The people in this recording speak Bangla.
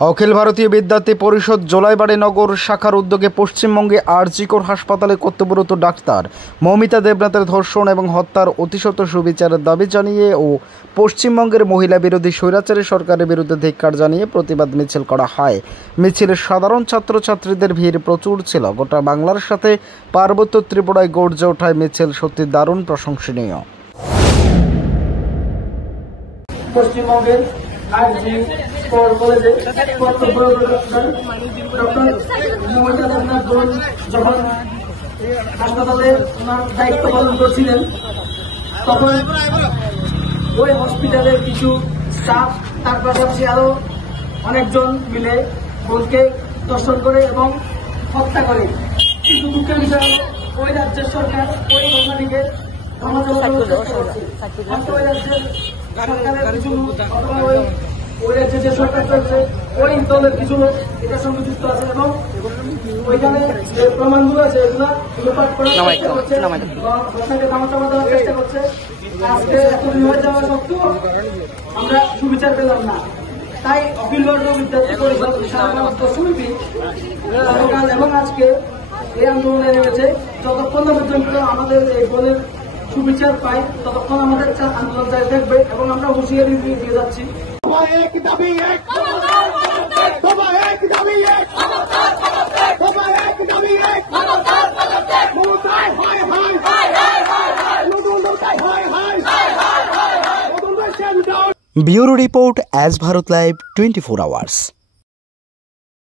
অখিল ভারতীয় বিদ্যার্থী পরিষদ জোলাইবাড়ি নগর শাখার উদ্যোগে পশ্চিমবঙ্গে আরজিকর হাসপাতালে কর্তব্যরত ডাক্তার মৌমিতা দেবনাথের ধর্ষণ এবং হত্যার অতিসত্বর সুবিচারের দাবি জানিয়ে ও পশ্চিমবঙ্গের মহিলা বিরোধী স্বৈরাচারী সরকারের বিরুদ্ধে ধিক্কার জানিয়ে প্রতিবাদ মিছিল করা হয়। মিছিলে সাধারণ ছাত্রছাত্রীদের ভিড় প্রচুর ছিল। গোটা বাংলার সাথে পার্বত্য ত্রিপুরায় গর্জে ওঠায় মিছিল সত্যি দারুণ প্রশংসনীয়। পশ্চিমবঙ্গের আরজি কলেজে কর্তব্যরত ডক্টর মৌমিতা দেবনাথ যখন হাসপাতালে ওনার দায়িত্ব পালন করছিলেন, তখন ওই হসপিটালের কিছু স্টাফ তার পাশাপাশি আরো অনেকজন মিলে বোনকে ধর্ষণ করে এবং হত্যা করে। কিন্তু দুঃখের বিষয় ওই রাজ্যের সরকার ওই ঘটনাটিকে ওই রাজ্যের সরকারের কিছু অথবা ওই রাজ্যে যে সরকার চলছে ওই দলের কিছু লোক এটার সঙ্গে যুক্ত আছে এবং ওইখানে যে প্রমাণগুলো আছে এগুলা লোপাট করার চেষ্টা করছে, ঘটনাকে ধামাচাপা দেওয়ার চেষ্টা করছে। আজকে এতদিন হয়ে যাওয়া সত্ত্বেও আমরা সুবিচার পেলাম না। তাই অখিল ভারতীয় বিদ্যার্থী পরিষদ সমিতি গতকাল এবং আজকে এই আন্দোলনে নেমেছে। যতক্ষণ না পর্যন্ত আমাদের এই বোনের সুবিচার পাই ততক্ষণ আমাদের আন্দোলন জারি থাকবে এবং আমরা হুঁশিয়ারি দিয়ে যাচ্ছি। Bureau report, S Bharat live 24 hours.